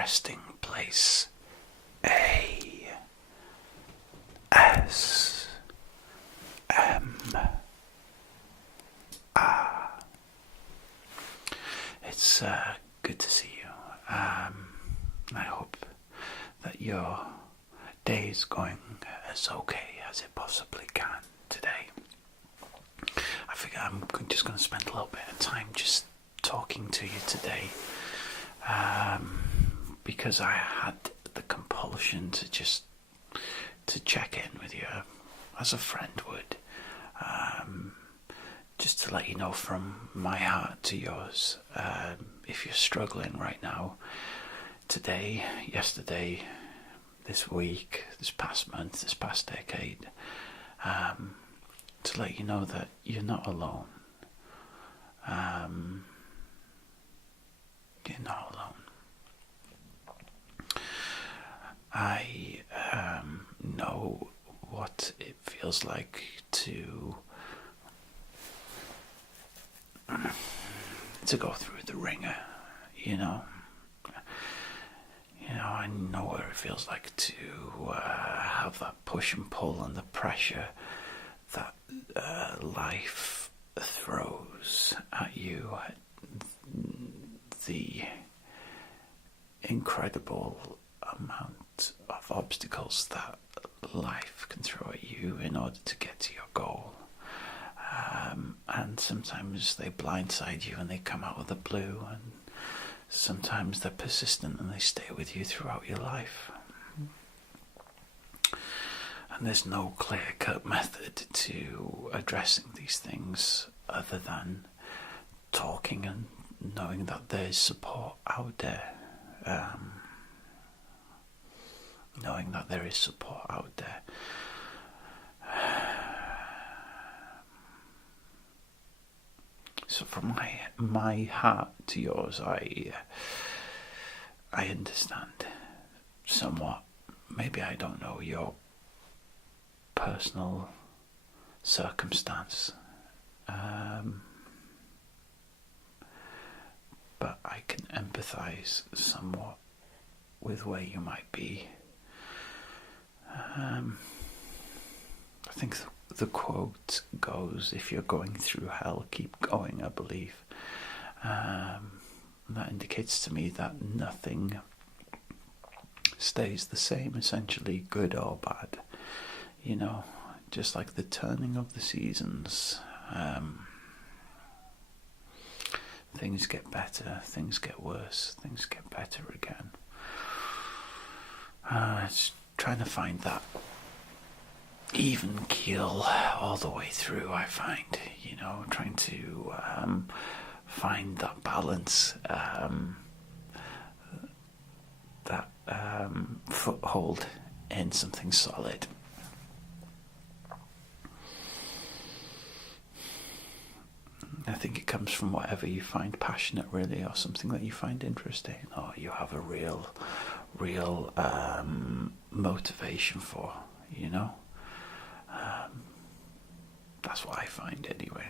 resting place. ASMR. It's good to see you. I hope that your day is going as okay as it possibly can today. I figure I'm just going to spend a little bit of time just talking to you today, because I had the compulsion to check in with you as a friend would, just to let you know from my heart to yours, if you're struggling right now, today, yesterday, this week, this past month, this past decade, to let you know that you're not alone. You're not alone. I know what it feels like to go through the ringer, you know. I know what it feels like to have that push and pull and the pressure that life throws at you, the incredible amount of obstacles that life can throw at you in order to get to your goal. And sometimes they blindside you and they come out of the blue, and sometimes they're persistent and they stay with you throughout your life. And there's no clear-cut method to addressing these things other than talking and knowing that there's support out there. Knowing that there is support out there. So from my heart to yours, I understand somewhat. Maybe I don't know your personal circumstance, but I can empathise somewhat with where you might be. I think the quote goes, if you're going through hell, keep going, I believe. That indicates to me that nothing stays the same, essentially, good or bad. Just like the turning of the seasons. Things get better, things get worse, things get better again. It's trying to find that even keel all the way through, I find, trying to find that balance, that foothold in something solid. I think it comes from whatever you find passionate, really, or something that you find interesting, or you have a real motivation for, That's what I find, anyway.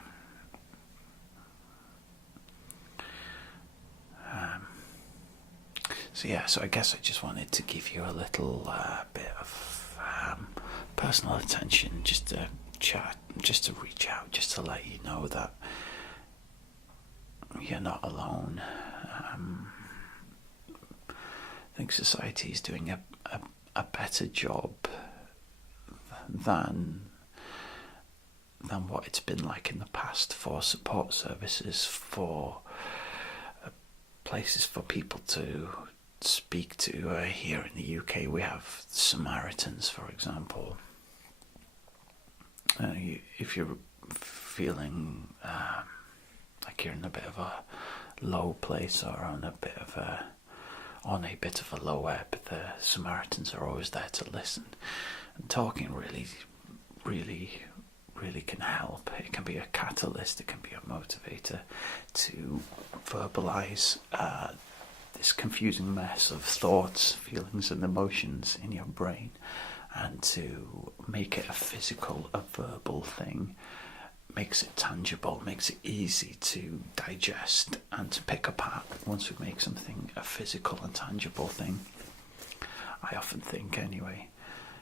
So I guess I just wanted to give you a little bit of personal attention, just to chat, just to reach out, just to let you know that you're not alone. I think society is doing a better job than what it's been like in the past for support services, for places for people to speak to. Here in the UK we have Samaritans, for example. If you're feeling like you're in a bit of a low place or on a bit of a low ebb, the Samaritans are always there to listen. And talking really can help. It can be a catalyst, it can be a motivator to verbalise this confusing mess of thoughts, feelings and emotions in your brain, and to make it a verbal thing, makes it tangible, makes it easy to digest and to pick apart once we make something a physical and tangible thing. I often think anyway,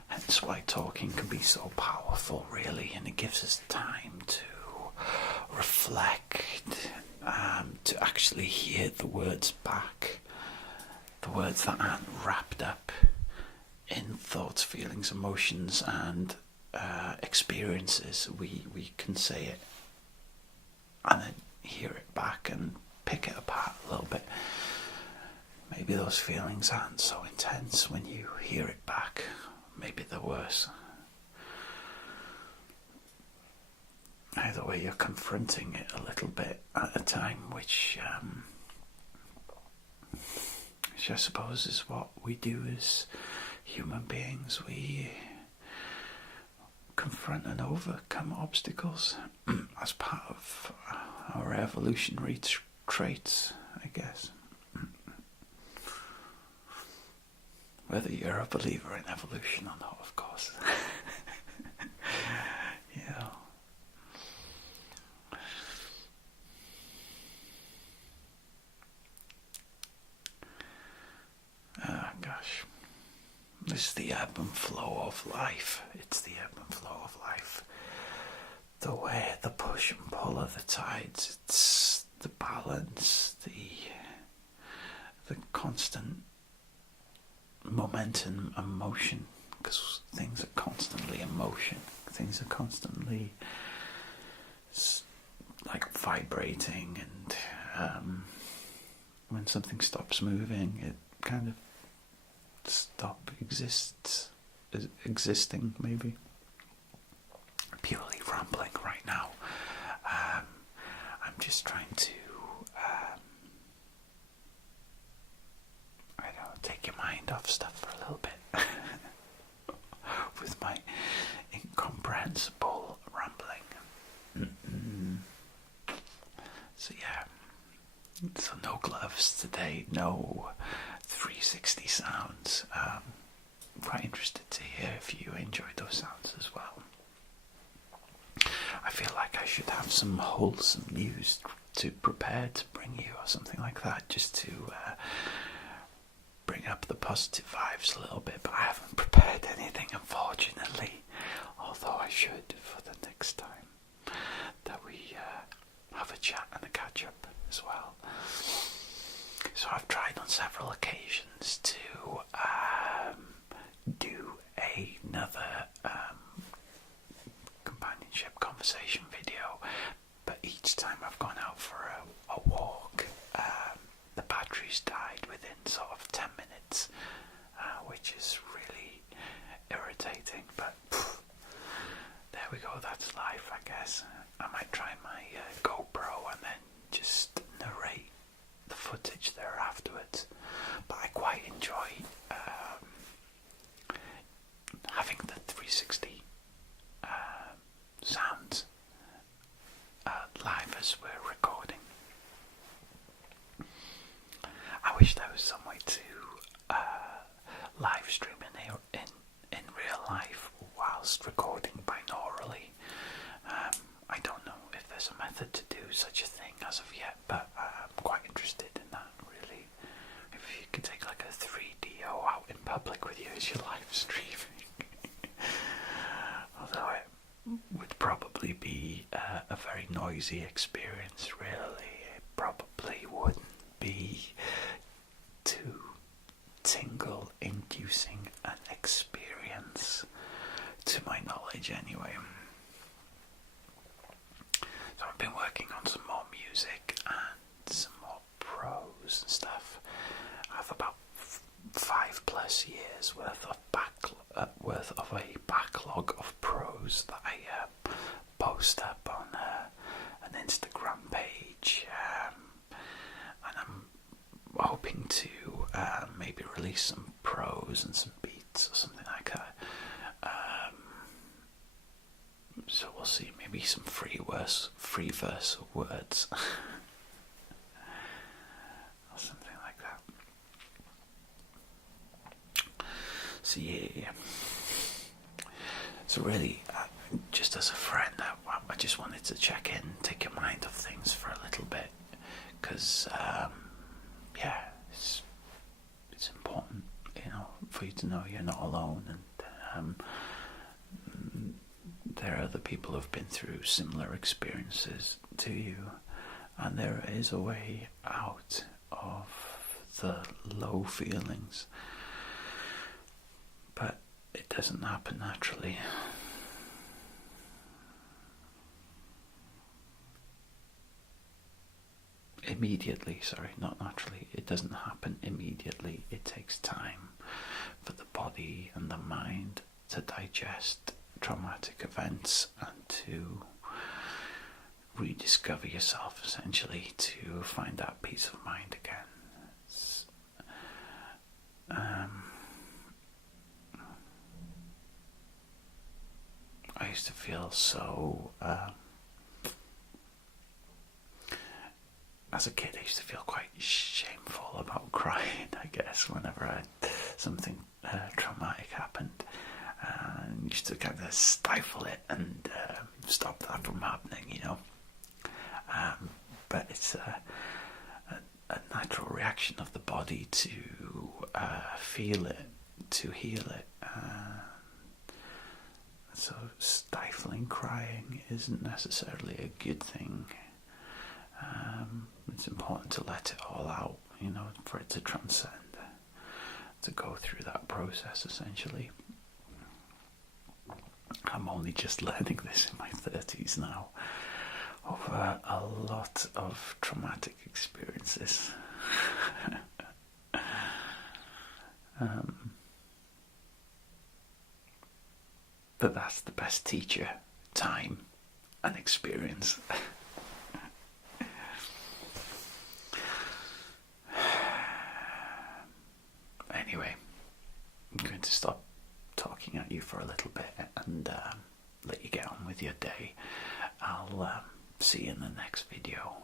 hence why talking can be so powerful really, and it gives us time to reflect, to actually hear the words back, the words that aren't wrapped up in thoughts, feelings, emotions and experiences. We can say it and then hear it back and pick it apart a little bit. Maybe those feelings aren't so intense when you hear it back. Maybe they're worse. Either way, you're confronting it a little bit at a time, which I suppose is what we do as human beings. We confront and overcome obstacles as part of our evolutionary traits, I guess. Whether you're a believer in evolution or not, of course. Yeah. Gosh. This is the ebb and flow of life. It's the ebb and flow of life. The way, the push and pull of the tides. It's the balance, the constant momentum and motion, because things are constantly in motion. Things are constantly like vibrating, and when something stops moving, it kind of existing maybe. Purely rambling right now. I'm just trying to take your mind off stuff for a little bit with my incomprehensible rambling. So yeah, so no gloves today, no 360 sounds. Quite interested to hear if you enjoyed those sounds as well. I feel like I should have some wholesome news to prepare to bring you or something like that, just to bring up the positive vibes a little bit, but I haven't prepared anything, unfortunately, although I should for the next time that we have a chat and a catch up as well. So I've tried on several occasions to do another companionship conversation video, but each time I've gone out for a walk, the batteries died within sort of 10 minutes, which is really irritating, but there we go, that's life, I guess. I might try my GoPro and then just narrate the footage there afterwards, but I quite enjoy having the 360 sounds live as we're recording. I wish there was some way to live stream in real life whilst recording binaurally. I don't know if there's a method to do such a thing as of yet, but I'm quite interested in that, really. If you could take like a 3DO out in public with you as you're live streaming. Although it would probably be a very noisy experience, really. It probably wouldn't be too tingle-inducing an experience, to my knowledge anyway. So I've been working on some more music and some more prose and stuff. I have about 5+ years worth of a backlog of prose that I post up on an Instagram page, and I'm hoping to maybe release some prose and some beats or something like that. So we'll see, maybe some free verse words or something like that. So yeah. So really, just as a friend, I just wanted to check in, take your mind off things for a little bit, because yeah, it's important, you know, for you to know you're not alone, and there are other people who've been through similar experiences to you, and there is a way out of the low feelings, but it doesn't happen naturally. Immediately, sorry, not naturally. It doesn't happen immediately. It takes time for the body and the mind to digest traumatic events and to rediscover yourself, essentially, to find that peace of mind again. I used to feel so as a kid, I used to feel quite shameful about crying, I guess, whenever something traumatic happened. And used to kind of stifle it and stop that from happening, you know. But it's a natural reaction of the body to feel it, to heal it. So stifling crying isn't necessarily a good thing. It's important to let it all out, you know, for it to transcend, to go through that process, essentially. I'm only just learning this in my 30s now, over a lot of traumatic experiences. But that's the best teacher, time and experience. Anyway, I'm going to stop talking at you for a little bit and let you get on with your day. I'll see you in the next video.